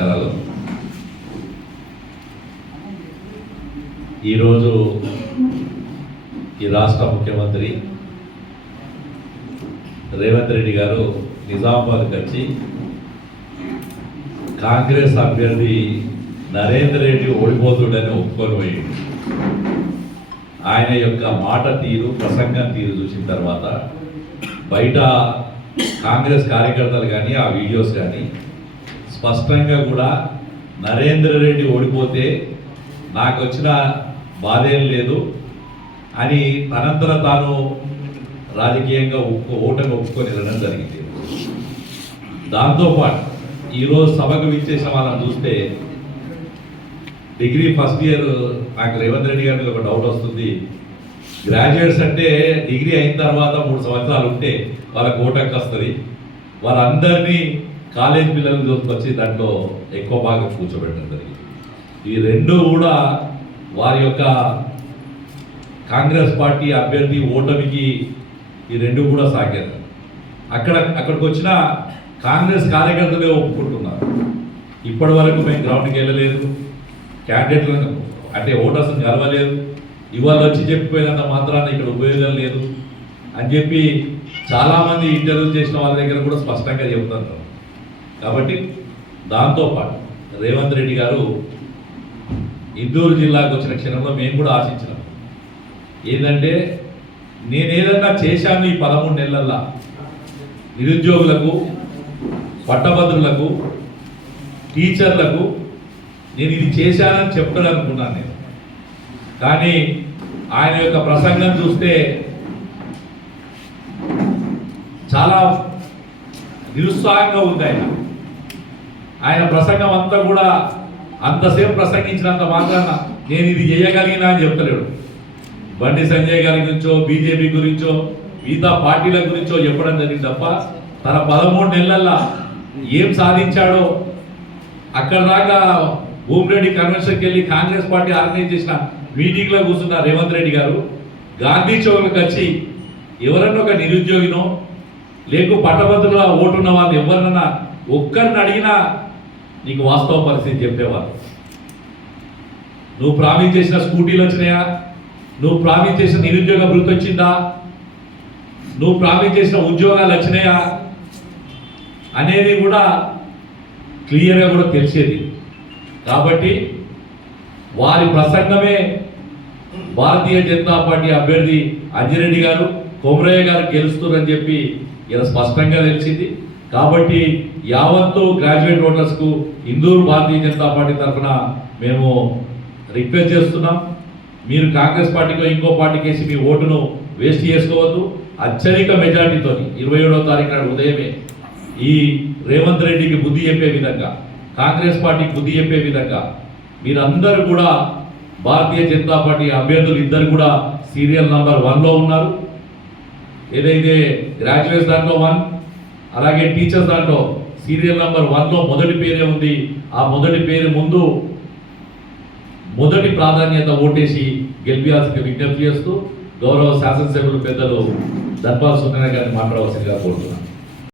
నమస్కారాలు ఈరోజు ఈ రాష్ట్ర ముఖ్యమంత్రి రేవంత్ రెడ్డి గారు నిజామాబాద్కి వచ్చి కాంగ్రెస్ అభ్యర్థి నరేందర్ రెడ్డి ఓడిపోతుడని ఒప్పుకొని పోయింది ఆయన యొక్క మాట తీరు ప్రసంగం తీరు చూసిన తర్వాత బయట కాంగ్రెస్ కార్యకర్తలు కానీ ఆ వీడియోస్ కానీ స్పష్టంగా కూడా నరేంద్ర రెడ్డి ఓడిపోతే నాకు వచ్చిన బాధేం లేదు అని తనంతర తాను రాజకీయంగా ఒప్పుకో ఓటమి ఒప్పుకొని వెళ్ళడం జరిగింది. దాంతోపాటు ఈరోజు సభకు విచ్చేసిన వాళ్ళని చూస్తే డిగ్రీ ఫస్ట్ ఇయర్ నాకు రేవంత్ రెడ్డి గారికి ఒక డౌట్ వస్తుంది. గ్రాడ్యుయేట్స్ అంటే డిగ్రీ అయిన తర్వాత మూడు సంవత్సరాలు ఉంటే వాళ్ళకు ఓటకు వస్తుంది. వాళ్ళందరినీ కాలేజ్ పిల్లల్ని తీసుకొచ్చి దాంట్లో ఎక్కువ భాగం కూర్చోబెట్టడం జరిగింది. ఈ రెండు కూడా వారి యొక్క కాంగ్రెస్ పార్టీ అభ్యర్థి ఓటమికి ఈ రెండు కూడా సాగారు. అక్కడ అక్కడికి వచ్చిన కాంగ్రెస్ కార్యకర్తలే ఒప్పుకుంటున్నారు. ఇప్పటి వరకు మేము గ్రౌండ్కి వెళ్ళలేదు. క్యాండిడేట్లను అంటే ఓటర్స్ని కలవలేదు. ఇవాళ వచ్చి చెప్పిపోయినంత మాత్రాన ఇక్కడ ఉపయోగం లేదు అని చెప్పి చాలామంది ఇంటర్వ్యూ చేసిన వాళ్ళ దగ్గర కూడా స్పష్టంగా చెబుతున్నారు కాబట్టి దాంతోపాటు రేవంత్ రెడ్డి గారు ఇందూరు జిల్లాకు వచ్చిన క్షణంలో మేము కూడా ఆశించినాం. ఏంటంటే నేను ఏదన్నా చేశాను ఈ పదమూడు నెలల్లో నిరుద్యోగులకు పట్టభద్రులకు టీచర్లకు నేను ఇది చేశానని చెప్పాలనుకున్నాను నేను. కానీ ఆయన యొక్క ప్రసంగం చూస్తే చాలా నిరుత్సాహంగా ఉంది ఆయన. ఆయన ప్రసంగం అంతా కూడా అంతసేపు ప్రసంగించినంత మాత్రాన నేను ఇది చేయగలిగినా అని చెప్తలేడు బండి సంజయ్ గారి గురించో బీజేపీ గురించో మిగతా పార్టీల గురించో చెప్పడం జరిగింది తప్ప తన పదమూడు నెలల్లో ఏం సాధించాడో అక్కడ దాకా భూమిరెడ్డి కన్వెన్షన్కి వెళ్ళి కాంగ్రెస్ పార్టీ ఆర్గనైజ్ చేసిన మీటింగ్లో కూర్చున్న రేవంత్ రెడ్డి గారు గాంధీ చౌక్కి వచ్చి ఎవరన్నా ఒక నిరుద్యోగినో లేకు పట్టభద్రుల ఓటున్న వాళ్ళు ఎవరినన్నా ఒక్కరిని అడిగినా నీకు వాస్తవ పరిస్థితి చెప్పేవారు. నువ్వు ప్రామిస్ చేసిన స్కూటీలు వచ్చినాయా? నువ్వు ప్రామిస్ చేసిన నిరుద్యోగ వృత్తి వచ్చిందా? నువ్వు ప్రామిస్ చేసిన ఉద్యోగాలు వచ్చినాయా? అనేది కూడా క్లియర్గా కూడా తెలిసేది. కాబట్టి వారి ప్రసంగమే భారతీయ జనతా పార్టీ అభ్యర్థి అంజిరెడ్డి గారు కొమరయ్య గారు గెలుస్తున్నారని చెప్పి ఇలా స్పష్టంగా తెలిసింది. కాబట్టి యావత్తు గ్రాడ్యుయేట్ ఓటర్స్కు ఇందూరు భారతీయ జనతా పార్టీ తరఫున మేము రిక్వెస్ట్ చేస్తున్నాం. మీరు కాంగ్రెస్ పార్టీలో ఇంకో పార్టీకి వేసి మీ ఓటును వేస్ట్ చేసుకోవద్దు. అత్యధిక మెజార్టీతో ఇరవై ఏడవ తారీఖు నాడు ఉదయమే ఈ రేవంత్ రెడ్డికి బుద్ధి చెప్పే విధంగా కాంగ్రెస్ పార్టీకి బుద్ధి చెప్పే విధంగా మీరందరూ కూడా భారతీయ జనతా పార్టీ అభ్యర్థులు ఇద్దరు కూడా సీరియల్ నంబర్ వన్లో ఉన్నారు. ఏదైతే గ్రాడ్యుయేట్స్ దాంట్లో వన్ అలాగే టీచర్స్ దాంట్లో సీరియల్ నంబర్ వన్లో మొదటి పేరే ఉంది. ఆ మొదటి పేరు ముందు మొదటి ప్రాధాన్యత ఓటేసి గెలిపించాల్సిన విజ్ఞప్తి చేస్తూ గౌరవ శాసనసభ్యులు పెద్దలు దర్బార్ సుందర గారిని మాట్లాడవలసిందిగా కోరుతున్నాను.